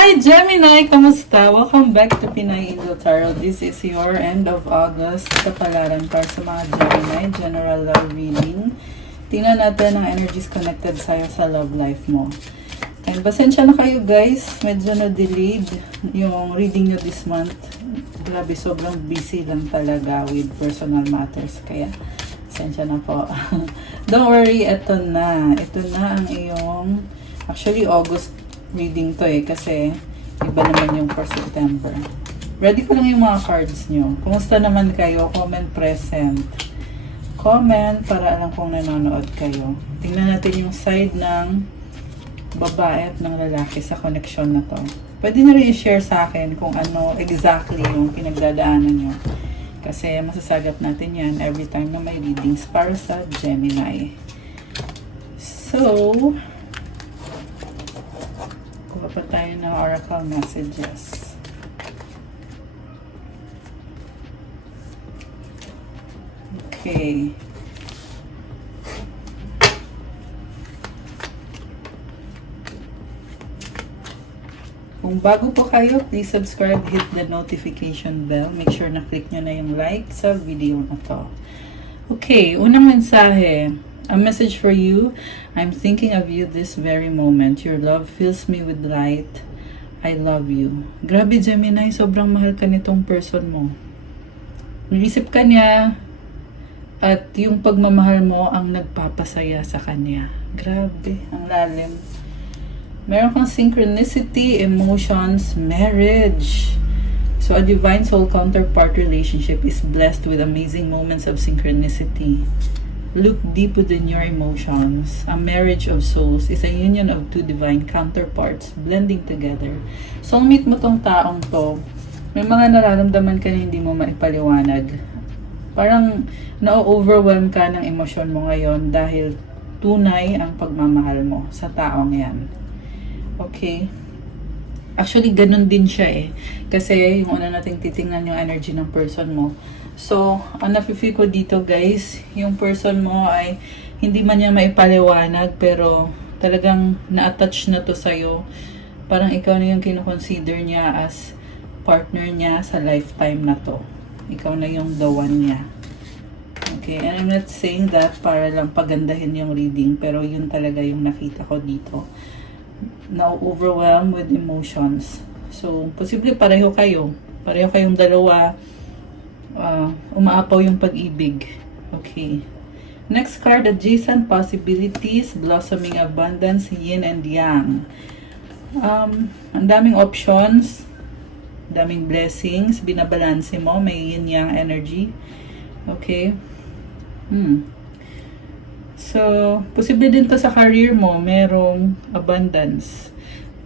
Hi Gemini! Kamusta? Welcome back to Pinay Angel Tarot. This is your end of August kapalaran para sa mga Gemini, general love reading. Tingnan natin ang energies connected sa'yo sa love life mo. And pasensya na kayo guys, medyo na-delayed yung reading nyo this month. Grabe, sobrang busy lang talaga with personal matters. Kaya, pasensya na po. Don't worry, ito na. Ito na ang iyong, actually August reading to kasi iba naman yung for September. Ready ko lang yung mga cards nyo. Kumusta naman kayo? Comment present. Comment para alam kung nanonood kayo. Tingnan natin yung side ng babae at ng lalaki sa connection na to. Pwede nyo rin i-share sa akin kung ano exactly yung pinagdadaanan nyo. Kasi masasagap natin yan every time na may readings para sa Gemini. So, kuha pa tayo ng oracle messages. Okay. Kung bago po kayo, please subscribe, hit the notification bell. Make sure na click nyo na yung like sa video na to. Okay, unang mensahe. A message for you. I'm thinking of you this very moment. Your love fills me with light. I love you. Grabe Gemini, sobrang mahal ka nitong person mo. Naisip ka niya at yung pagmamahal mo ang nagpapasaya sa kanya. Grabe, ang lalim. Meron kang synchronicity, emotions, marriage. So a divine soul counterpart relationship is blessed with amazing moments of synchronicity. Look deep within your emotions. A marriage of souls is a union of two divine counterparts blending together. Soulmate mo tong taong to. May mga nararamdaman ka na hindi mo maipaliwanag. Parang na-overwhelm ka ng emosyon mo ngayon dahil tunay ang pagmamahal mo sa taong yan. Okay? Actually, ganun din siya Kasi yung una nating titingnan yung energy ng person mo. So, ang nafe-feel ko dito guys, yung person mo ay hindi man niya maipaliwanag pero talagang na-attach na to sa'yo. Parang ikaw na yung kinoconsider niya as partner niya sa lifetime na to. Ikaw na yung the one niya. Okay, and I'm not saying that para lang pagandahin yung reading pero yun talaga yung nakita ko dito. Na-overwhelmed with emotions. So, posible pareho kayo. Pareho kayong dalawa. Umaapaw yung pag-ibig. Okay. Next card, adjacent possibilities, blossoming abundance, yin and yang. Ang daming options, daming blessings, binabalanse mo, may yin yang energy. Okay. So, posible din to sa career mo, merong abundance.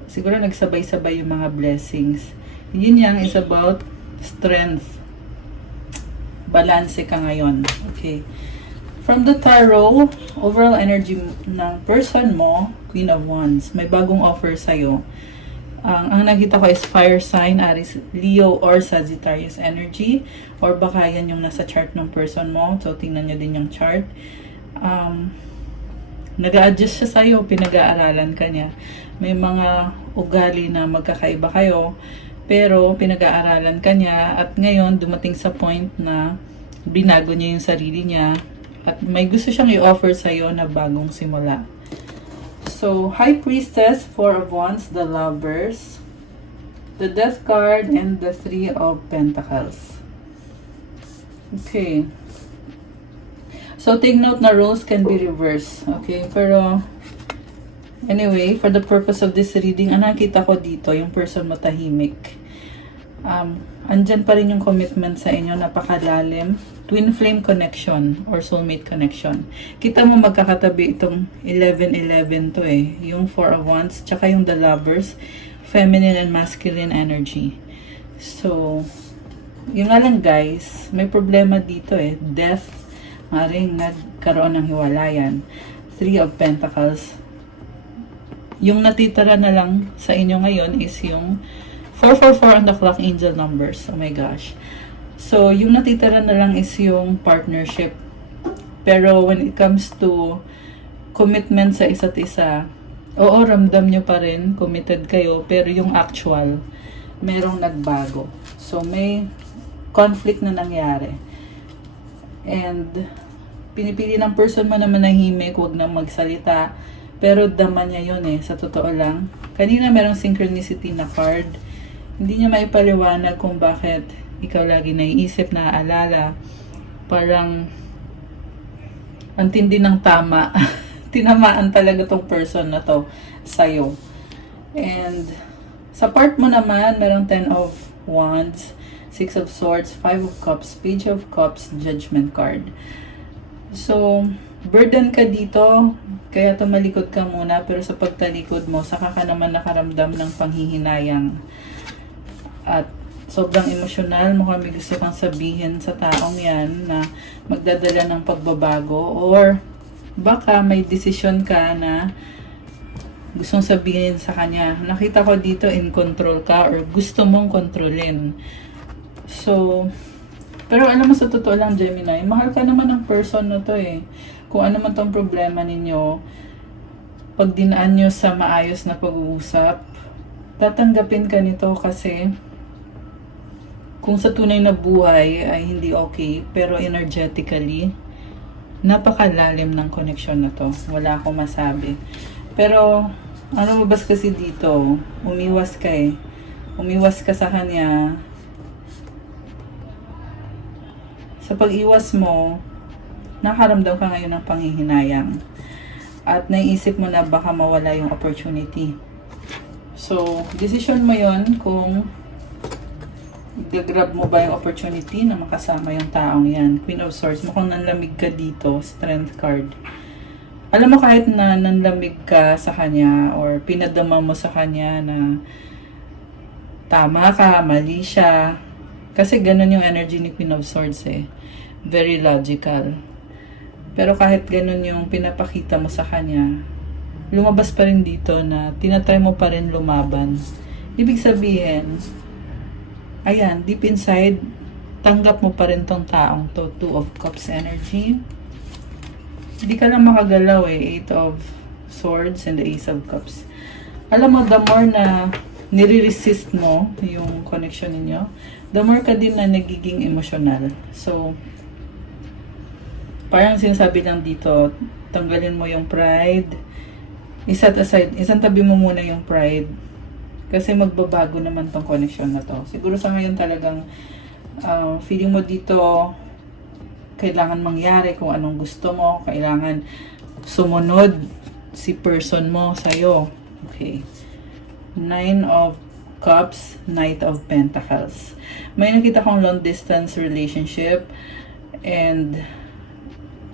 Siguro nagsabay-sabay yung mga blessings. Yin yang is about strength. Balance ka ngayon. Okay. From the tarot, overall energy ng person mo, Queen of Wands. May bagong offer sa'yo. Ang nakita ko is fire sign, Aries, Leo, or Sagittarius energy. Or baka yan yung nasa chart ng person mo. So, tingnan nyo din yung chart. Nag-a-adjust siya sa'yo, pinag-aaralan ka niya. May mga ugali na magkakaiba kayo. Pero pinag-aaralan ka niya at ngayon dumating sa point na binago niya yung sarili niya at may gusto siyang i-offer sa'yo na bagong simula. So, High Priestess, Four of Wands, the Lovers, the Death card, and the Three of Pentacles. Okay. So, take note na roles can be reversed. Okay, pero anyway, for the purpose of this reading, ang nakita ko dito, yung person mo tahimik. Andyan pa rin yung commitment sa inyo, napakalalim. Twin flame connection or soulmate connection. Kita mo magkakatabi itong 11-11 to yung Four of Wands, tsaka yung the Lovers, feminine and masculine energy. So, yun nga lang guys, may problema dito death, maring nagkaroon ng hiwalayan. Three of Pentacles. Yung natitira na lang sa inyo ngayon is yung 444 on the clock, angel numbers. Oh my gosh. So, yung natitira na lang is yung partnership. Pero when it comes to commitment sa isa't isa, Oo, ramdam nyo pa rin, committed kayo, pero yung actual, merong nagbago. So, may conflict na nangyari. And, pinipili ng person mo na manahimik, huwag nang magsalita. Pero dama niya yun eh, sa totoo lang. Kanina merong synchronicity na card. Hindi niya maipaliwanag kung bakit ikaw lagi naiisip, naaalala. Parang, ang tindi ng tama. Tinamaan talaga tong person na to sa'yo. And, sa part mo naman, merong 10 of Wands, 6 of Swords, 5 of Cups, Page of Cups, Judgment card. So, burden ka dito, kaya tumalikod ka muna, pero sa pagtalikod mo, saka ka naman nakaramdam ng panghihinayang. At sobrang emosyonal, mukhang may gusto kang sabihin sa taong yan na magdadala ng pagbabago, or baka may desisyon ka na gustong sabihin sa kanya. Nakita ko dito in control ka or gusto mong kontrolin. So, pero alam mo sa totoo lang, Gemini, mahal ka naman ng person na to eh. Kung ano man tong problema ninyo, pag dinaan nyo sa maayos na pag-uusap, tatanggapin ka nito kasi kung sa tunay na buhay ay hindi okay, pero energetically, napakalalim ng connection na to. Wala akong masabi. Pero, ano mabas kasi dito, umiwas ka eh. Umiwas ka sa kanya. Sa pag-iwas mo, nakaramdam ka ngayon ng panghihinayang. At naiisip mo na baka mawala yung opportunity. So, decision mo yon kung gagrab mo ba yung opportunity na makasama yung taong yan. Queen of Swords, mukhang nanlamig ka dito, Strength card. Alam mo kahit na nanlamig ka sa kanya or pinadama mo sa kanya na tama ka, mali siya. Kasi ganun yung energy ni Queen of Swords eh. Very logical. Pero kahit ganun yung pinapakita mo sa kanya, lumabas pa rin dito na tinatry mo pa rin lumaban. Ibig sabihin, ayan, deep inside, tanggap mo pa rin tong taong to. 2 of Cups energy. Hindi ka lang makagalaw eh. 8 of Swords and the Ace of Cups. Alam mo, the more na nire-resist mo yung connection ninyo, the more ka din na nagiging emotional. So, parang sinasabi lang dito, tanggalin mo yung pride. Iset aside, isang tabi mo muna yung pride. Kasi magbabago naman tong connection na to. Siguro sa ngayon talagang feeling mo dito, kailangan mangyari kung anong gusto mo. Kailangan sumunod si person mo sa'yo. Okay. 9 of Cups, Knight of Pentacles. May nakita kong long distance relationship and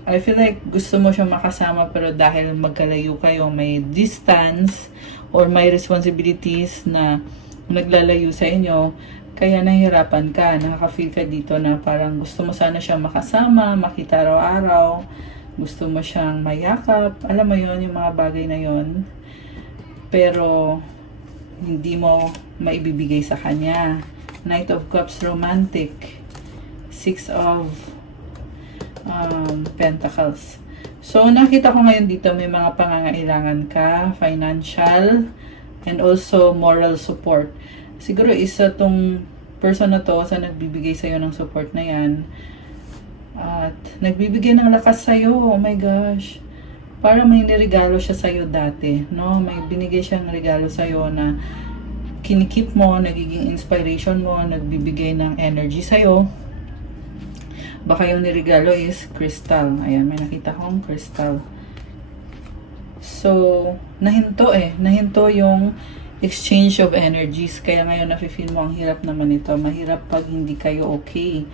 I feel like gusto mo siyang makasama pero dahil magkalayo kayo, may distance or may responsibilities na naglalayo sa inyo, kaya nahihirapan ka, nakaka-feel ka dito na parang gusto mo sana siyang makasama, makita araw-araw, gusto mo siyang mayakap, alam mo yon yung mga bagay na yon, pero hindi mo maibibigay sa kanya. Knight of Cups, romantic. 6 of Pentacles. So, nakita ko ngayon dito may mga pangangailangan ka, financial, and also moral support. Siguro isa tong person na to sa nagbibigay sa'yo ng support na yan. At nagbibigay ng lakas sa'yo. Oh my gosh. Para may niregalo siya sa'yo dati. No? May binigay siyang regalo sa'yo na kinikip mo, nagiging inspiration mo, nagbibigay ng energy sa'yo. Baka yung niregalo is crystal. Ayan, may nakita akong crystal. So, nahinto eh. Nahinto yung exchange of energies. Kaya ngayon nafe-feel mo ang hirap naman ito. Mahirap pag hindi kayo okay.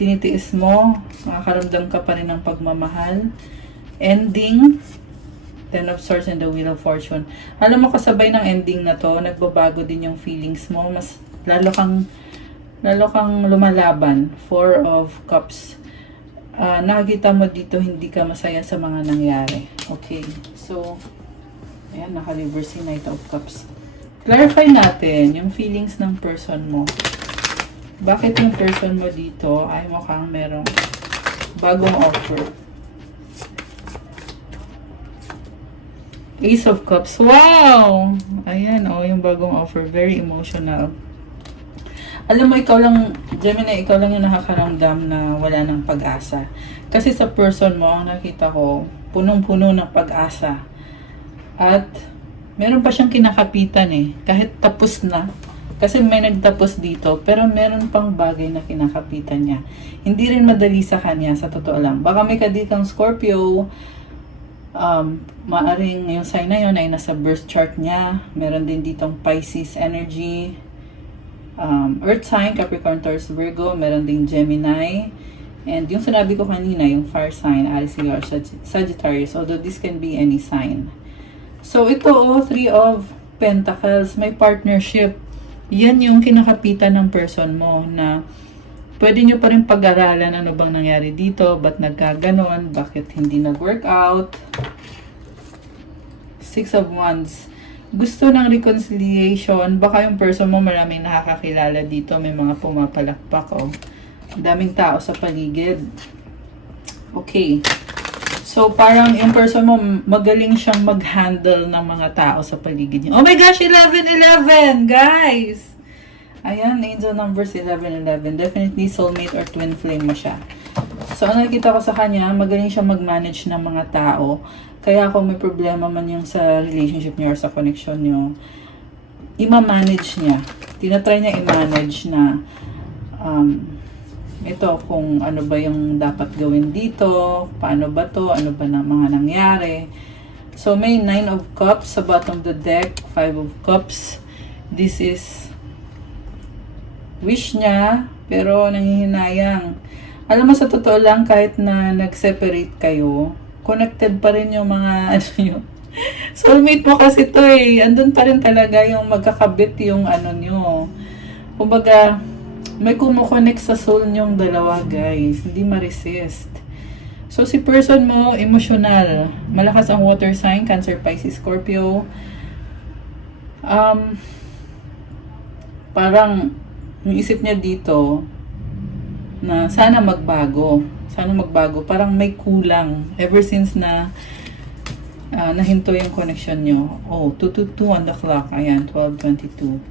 Tinitiis mo, makakaramdam ka pa rin ng pagmamahal. Ending, 10 of Swords and the Wheel of Fortune. Alam mo, kasabay ng ending na to, nagbabago din yung feelings mo. Mas lalo kang lumalaban. 4 of Cups. Nakikita mo dito, hindi ka masaya sa mga nangyari. Okay. So, ayan, naka-reverse si Knight of Cups. Clarify natin yung feelings ng person mo. Bakit yung person mo dito ay mukhang merong bagong offer? Ace of Cups. Wow! Ayan, oh, yung bagong offer. Very emotional. Alam mo, ikaw lang, Gemini, ikaw lang yung nakakaramdam na wala ng pag-asa. Kasi sa person mo, ang nakita ko, punong-puno ng pag-asa. At, meron pa siyang kinakapitan eh. Kahit tapos na. Kasi may nagtapos dito, pero meron pang bagay na kinakapitan niya. Hindi rin madali sa kanya, sa totoo lang. Baka may kadikang Scorpio, maaring yung sign na yun ay nasa birth chart niya. Meron din ditong Pisces energy, Earth sign, Capricorn, Taurus, Virgo. Meron din Gemini. And yung sinabi ko kanina, yung fire sign, Aries, Leo, or Sagittarius. Although this can be any sign. So ito, Three of Pentacles, may partnership. Yan yung kinakapitan ng person mo na pwede nyo pa rin pag-aralan ano bang nangyari dito, ba't nagkaganon, bakit hindi nag-work out. Six of Wands. Gusto ng reconciliation, baka yung person mo maraming nakakakilala dito, may mga pumapalakpak, oh. Daming tao sa paligid. Okay. So, parang yung person mo, magaling siyang mag-handle ng mga tao sa paligid niya. Oh my gosh, 11-11, guys! Ayan, angel numbers 11-11. Definitely soulmate or twin flame mo siya. So, ang nakikita ko sa kanya, magaling siyang mag-manage ng mga tao. Kaya kung may problema man yung sa relationship niyo or sa connection niyo, ima-manage niya. Tinatry niya i-manage na ito, kung ano ba yung dapat gawin dito, paano ba to, ano ba na mga nangyari. So, may 9 of Cups sa bottom of the deck, 5 of Cups. This is wish niya, pero nangihinayang. Alam mo, sa totoo lang, kahit na nag-separate kayo, connected pa rin yung mga, ano yun, soulmate mo kasi to eh. Andun pa rin talaga yung magkakabit yung ano nyo. Kumbaga, may kumukonect sa soul nyong dalawa, guys. Hindi ma-resist. So, si person mo, emotional. Malakas ang water sign, Cancer, Pisces, Scorpio. Parang, yung isip niya dito, na sana magbago. Sana magbago. Parang may kulang. Ever since na nahinto yung connection nyo. Oh, 2:22 on the clock. Ayan, 12:22.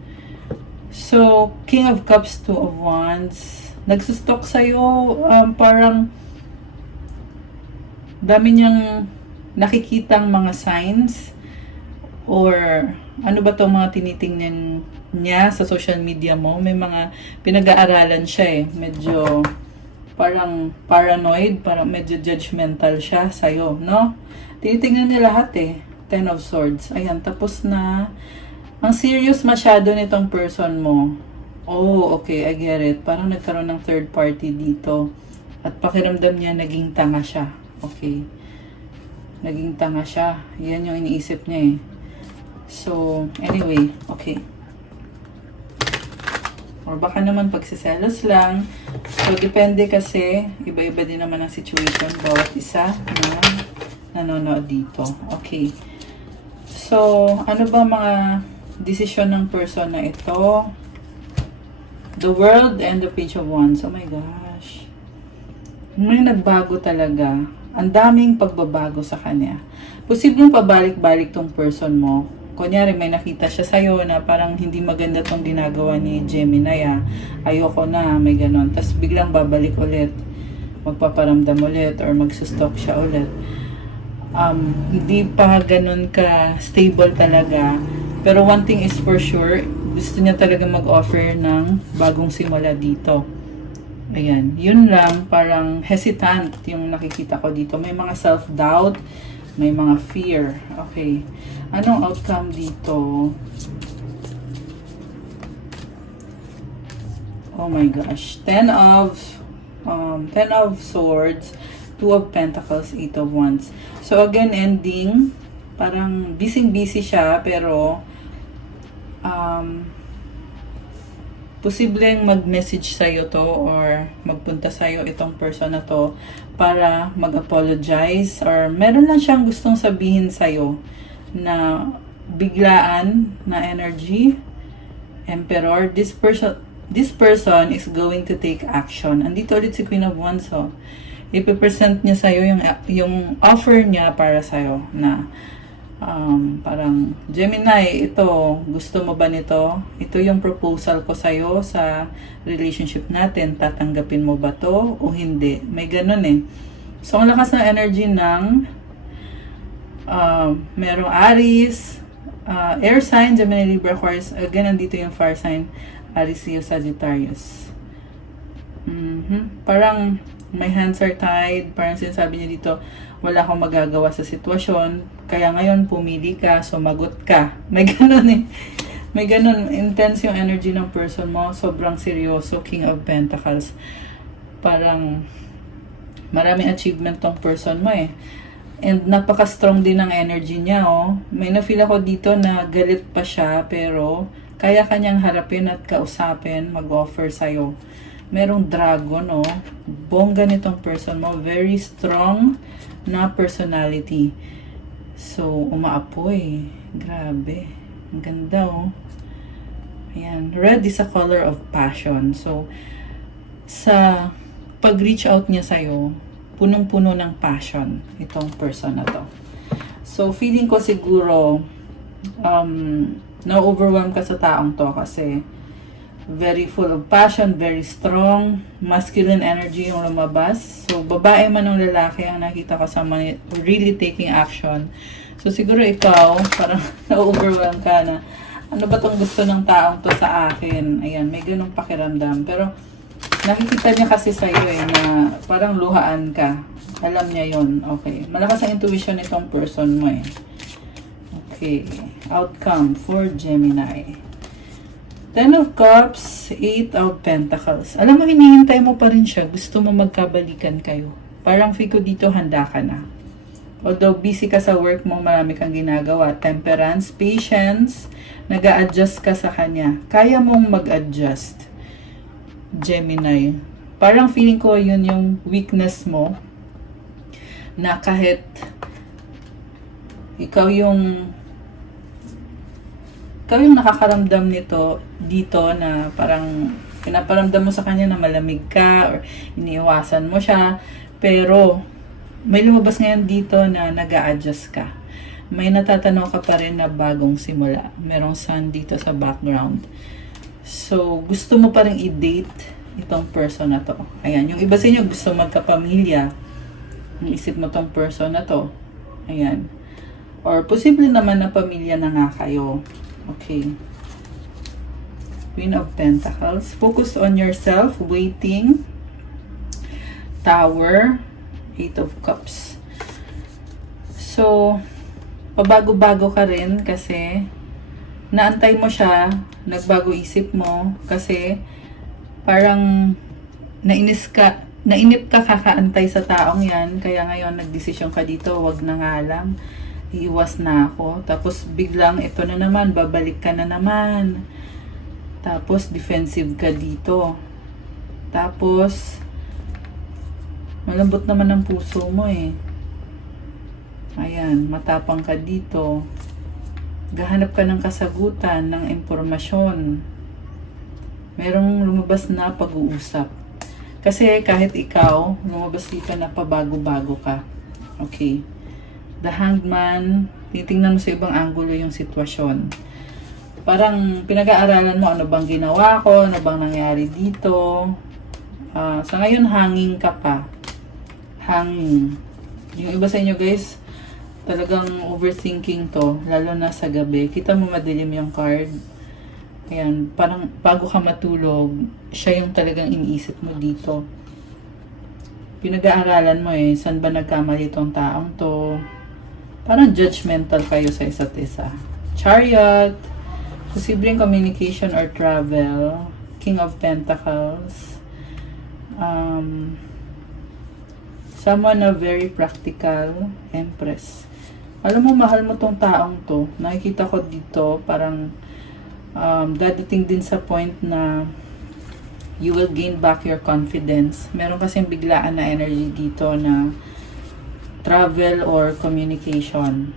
So, King of Cups, Two of Wands. Nagsustok sa'yo, parang dami niyang nakikitang mga signs or ano ba to mga tinitingnan niya sa social media mo. May mga pinag-aaralan siya eh. Medyo parang paranoid, parang medyo judgmental siya sa'yo, no? Tinitingnan niya lahat eh. Ten of Swords. Ayan, tapos na. Ang serious masyado nitong person mo. Oh, okay, I get it. Parang nagkaroon ng third party dito. At pakiramdam niya, naging tanga siya. Okay. Naging tanga siya. Yan yung iniisip niya eh. So, anyway, okay. Or baka naman pagsiselos lang. So, depende kasi, iba-iba din naman ang situation. Bawat isa na nanonood dito. Okay. So, ano ba mga decision ng person na ito? The World and the Page of Wands. Oh my gosh. May nagbago talaga. Ang daming pagbabago sa kanya. Posibleng pabalik-balik tong person mo. Kunyari, may nakita siya sa'yo na parang hindi maganda tong ginagawa ni Gemini. Ayoko na, may ganon. Tapos biglang babalik ulit. Magpaparamdam ulit or magsustalk siya ulit. Hindi pa ganon ka stable talaga. Pero one thing is for sure, gusto niya talaga mag-offer ng bagong simula dito. Ayan, yun lang, parang hesitant yung nakikita ko dito. May mga self-doubt, may mga fear. Okay, anong outcome dito? Oh my gosh, 10 of Swords, 2 of Pentacles, 8 of Wands. So again, ending, parang busy siya, pero posibleng mag-message sa'yo to or magpunta sa'yo itong person na to para mag-apologize or meron lang siyang gustong sabihin sa'yo na biglaan na energy. Emperor, this person is going to take action. Andito ulit si Queen of Wands, ipipresent niya sa'yo yung offer niya para sa'yo na Parang, Gemini, ito, gusto mo ba nito? Ito yung proposal ko sa'yo sa relationship natin. Tatanggapin mo ba to o hindi? May ganun eh. So, ang lakas ng energy ng merong Aries, air sign, Gemini, Libra, Aquarius. Again, nandito yung fire sign, Aries, Leo, Sagittarius. Parang my hands are tied. Parang sinasabi niya dito, wala akong magagawa sa sitwasyon. Kaya ngayon, pumili ka, sumagot ka. May ganun eh. May ganun. Intense yung energy ng person mo. Sobrang seryoso. King of Pentacles. Parang maraming achievement tong person mo eh. And napaka-strong din ng energy niya, oh. May na-feel ako dito na galit pa siya, pero kaya kanyang harapin at kausapin, mag-offer sa'yo. Merong dragon, oh. Bongga nitong person mo. Very strong na personality. So, umaapoy. Grabe. Ang ganda, oh. Ayan. Red is a color of passion. So, sa pag-reach out niya sa'yo, punong-puno ng passion itong person na to. So, feeling ko siguro na-overwhelm ka sa taong to kasi very full of passion, very strong, masculine energy yung lumabas. So, babae man ng lalaki ang nakita ko sa mga really taking action. So, siguro ikaw, parang na-overwhelm ka na, ano ba tong gusto ng taong to sa akin? Ayan, may ganung pakiramdam. Pero, nakikita niya kasi sa iyo eh, na parang luhaan ka. Alam niya yon. Okay. Malakas ang intuition nitong person mo eh. Okay. Outcome for Gemini. 10 of Cups, 8 of Pentacles. Alam mo, hinihintay mo pa rin siya. Gusto mo magkabalikan kayo. Parang feel ko dito, handa ka na. Although busy ka sa work mo, marami kang ginagawa. Temperance, patience, nag-a-adjust ka sa kanya. Kaya mong mag-adjust. Gemini. Parang feeling ko yun yung weakness mo na kahit ikaw yung nakakaramdam nito dito na parang pinaparamdam mo sa kanya na malamig ka or iniiwasan mo siya, pero may lumabas ngayon dito na nag-a-adjust ka. May natatanaw ka pa rin na bagong simula. Merong sun dito sa background. So, gusto mo pa rin i-date itong person na to. Ayan, yung iba sa inyo gusto magkapamilya. Yung isip mo tong person na to. Ayan. Or posible naman na pamilya na nga kayo. Okay. Queen of Pentacles. Focus on yourself. Waiting. Tower. 8 of Cups. So, pabago-bago ka rin kasi naantay mo siya, nagbago isip mo kasi parang nainip ka kakaantay sa taong yan, kaya ngayon nagdesisyon ka dito, wag na nga lang, iiwas na ako. Tapos biglang ito na naman, babalik ka na naman. Tapos defensive ka dito. Tapos malambot naman ang puso mo eh. Ayan, matapang ka dito. Gahanap ka ng kasagutan, ng impormasyon. Merong lumabas na pag-uusap. Kasi kahit ikaw, lumabas dito na pabago-bago ka. Okay. The Hangman, titingnan mo sa ibang anggulo yung sitwasyon. Parang pinag-aaralan mo ano bang ginawa ko, ano bang nangyari dito. Sa ngayon, hanging ka pa. Hanging. Yung iba sa inyo guys, talagang overthinking to, lalo na sa gabi. Kita mo madilim yung card. Ayan, parang bago ka matulog, siya yung talagang iniisip mo dito. Pinag-aaralan mo eh, saan ba nagkamali itong taong to. Parang judgmental kayo sa isa't isa. Chariot, posibleng communication or travel. King of Pentacles. Someone na very practical. Empress. Alam mo, mahal mo tong taong to. Nakikita ko dito, parang dadating din sa point na you will gain back your confidence. Meron kasing biglaan na energy dito na travel or communication.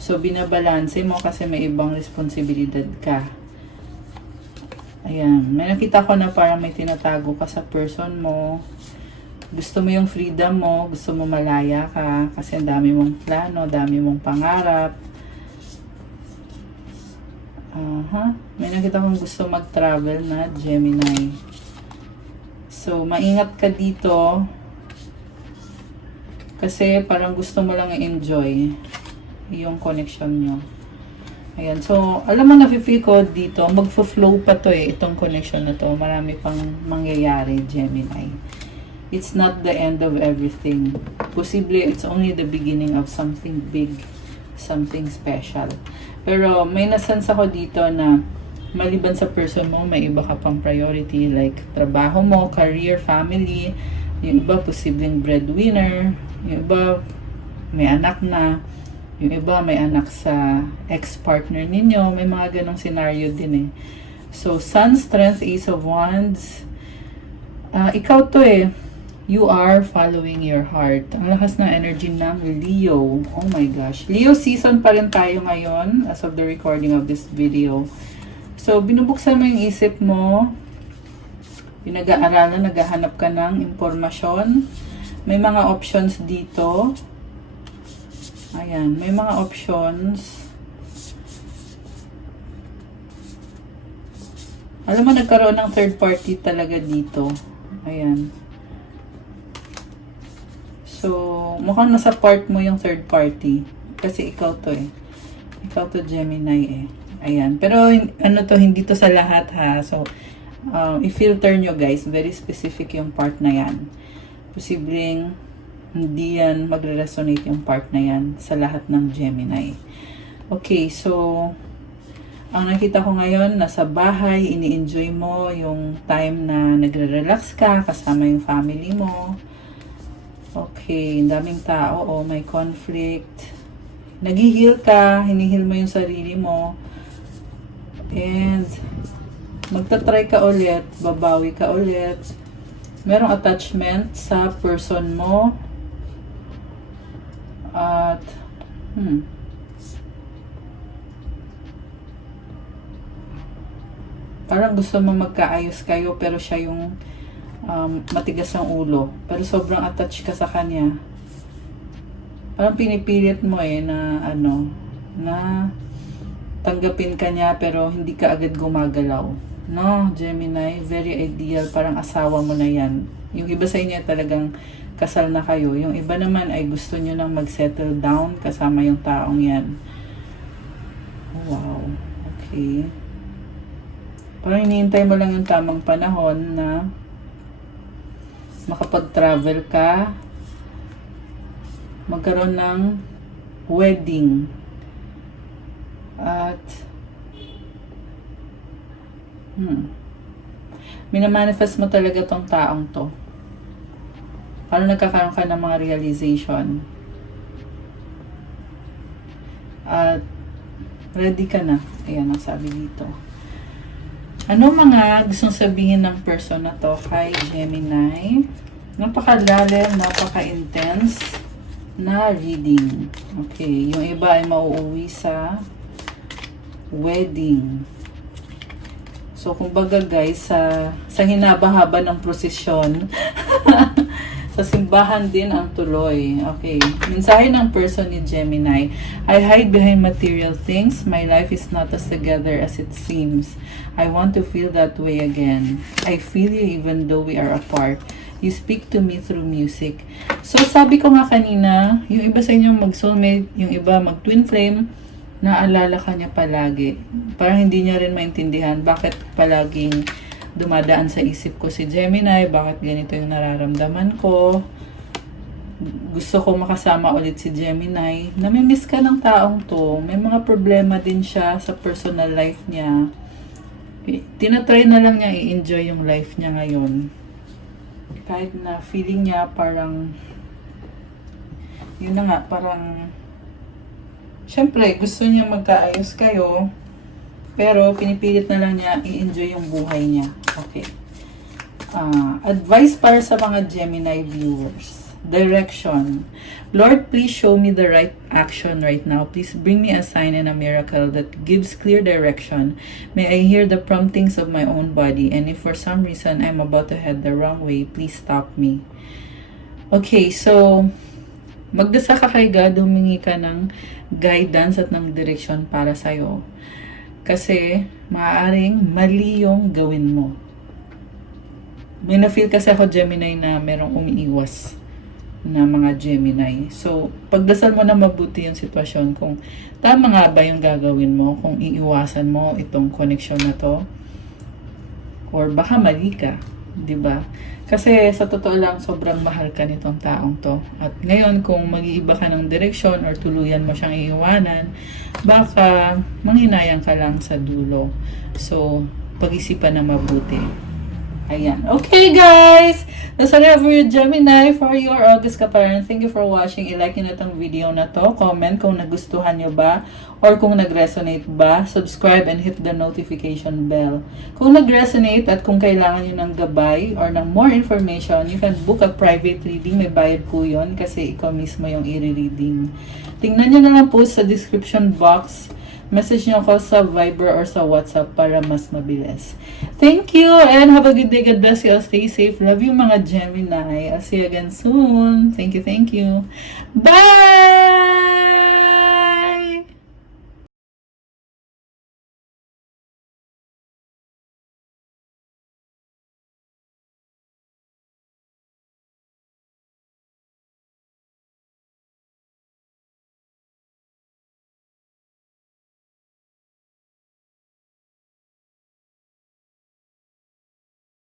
So, binabalanse mo kasi may ibang responsibilidad ka. Ayan. May nakita ko na parang may tinatago ka sa person mo. Gusto mo yung freedom mo, gusto mo malaya ka kasi ang dami mong plano, dami mong pangarap. Aha. May nakita kong gusto mag-travel na Gemini. So, maingat ka dito. Kasi parang gusto mo lang i-enjoy yung connection nyo. Ayan. So, alam mo, nafe-feel ko dito, magfo-flow pa to eh, itong connection na to. Marami pang mangyayari, Gemini. It's not the end of everything. Posible, it's only the beginning of something big, something special. Pero may nasense ako dito na maliban sa person mo, may iba ka pang priority like trabaho mo, career, family. Yung iba posibleng breadwinner. Yung iba may anak na. Yung iba may anak sa ex-partner ninyo. May mga ganong scenario din eh. So, Sun, Strength, Ace of Wands. Ikaw to eh. You are following your heart. Ang lakas ng energy ng Leo. Oh my gosh. Leo season pa rin tayo ngayon as of the recording of this video. So, binubuksan mo yung isip mo. Pinag-aaralan, naghahanap ka ng impormasyon. May mga options dito. Ayan, may mga options. Alam mo, nagkaroon ng third party talaga dito. Ayan. So, mukhang nasa part mo yung third party. Kasi ikaw to eh. Ikaw to Gemini eh. Ayan. Pero, ano to, hindi to sa lahat ha. So, i-filter nyo guys. Very specific yung part na yan. Posibleng hindi yan magre-resonate yung part na yan sa lahat ng Gemini. Okay, so, ang nakita ko ngayon, nasa bahay, ini-enjoy mo yung time na nagre-relax ka, kasama yung family mo. Okay, daming tao, oh, may conflict. Nag-heal ka, hinihil mo yung sarili mo. And, magta-try ka ulit, babawi ka ulit. Merong attachment sa person mo. At, parang gusto mo magkaayos kayo, pero siya yung matigas ang ulo. Pero sobrang attached ka sa kanya. Parang pinipilit mo eh na na tanggapin ka niya pero hindi ka agad gumagalaw. No, Gemini, very ideal. Parang asawa mo na yan. Yung iba sa inyo talagang kasal na kayo. Yung iba naman ay gusto nyo nang mag-settle down kasama yung taong yan. Wow. Okay. Parang hinihintay mo lang yung tamang panahon na makapag-travel ka, magkaroon ng wedding, at minamanifest mo talaga tong taong to. Parang nagkakaroon ka ng mga realization. At ready ka na. Ayan ang sabi dito. Ano mga gustong sabihin ng person na to kay Gemini? Napakalalim, napaka-intense na reading. Okay, yung iba ay mauuwi sa wedding. So, kumbaga guys, sa hinaba-haba ng prosesyon, sa simbahan din ang tuloy. Okay. Mensahe ng person ni Gemini. I hide behind material things. My life is not as together as it seems. I want to feel that way again. I feel you even though we are apart. You speak to me through music. So, sabi ko nga kanina, yung iba sa inyo mag-soulmate, yung iba mag-twin flame, naalala ka niya palagi. Parang hindi niya rin maintindihan bakit palaging dumadaan sa isip ko si Gemini, bakit ganito yung nararamdaman ko. Gusto ko makasama ulit si Gemini. Namimiss ka ng taong to. May mga problema din siya sa personal life niya. Tinatry na lang niya i-enjoy yung life niya ngayon. Kahit na feeling niya parang yun na nga, parang syempre, gusto niya magkaayos kayo, pero pinipilit na lang niya i-enjoy yung buhay niya. Okay. Advice para sa mga Gemini viewers. Direction. Lord, please show me the right action right now. Please bring me a sign and a miracle that gives clear direction. May I hear the promptings of my own body, and if for some reason I'm about to head the wrong way, please stop me. Okay, so magdasal ka kay God, humingi ka ng guidance at ng direction para sa'yo. Kasi, maaaring mali yung gawin mo. May na-feel kasi ako, Gemini, na merong umiiwas na mga Gemini. So, pagdasal mo na mabuti yung sitwasyon kung tama nga ba yung gagawin mo, kung iiwasan mo itong connection na to, or baka mali ka, di ba? Kasi sa totoo lang, sobrang mahal ka nitong taong to. At ngayon, kung mag-iiba ka ng direksyon or tuluyan mo siyang iiwanan, baka manghinayang ka lang sa dulo. So, pag-isipan na mabuti. Ayan. Okay, guys! That's all for your Gemini for your August Kaparan. Thank you for watching. I-like nyo na itong video na to. Comment kung nagustuhan nyo ba or kung nag-resonate ba. Subscribe and hit the notification bell. Kung nag-resonate at kung kailangan nyo ng gabay or ng more information, you can book a private reading. May bayad po yun kasi ikaw mismo yung i-reading. Tingnan nyo na lang po sa description box. Message nyo ako sa Viber or sa WhatsApp para mas mabilis. Thank you and have a good day. God bless you. Stay safe. Love you mga Gemini. I'll see you again soon. Thank you. Bye!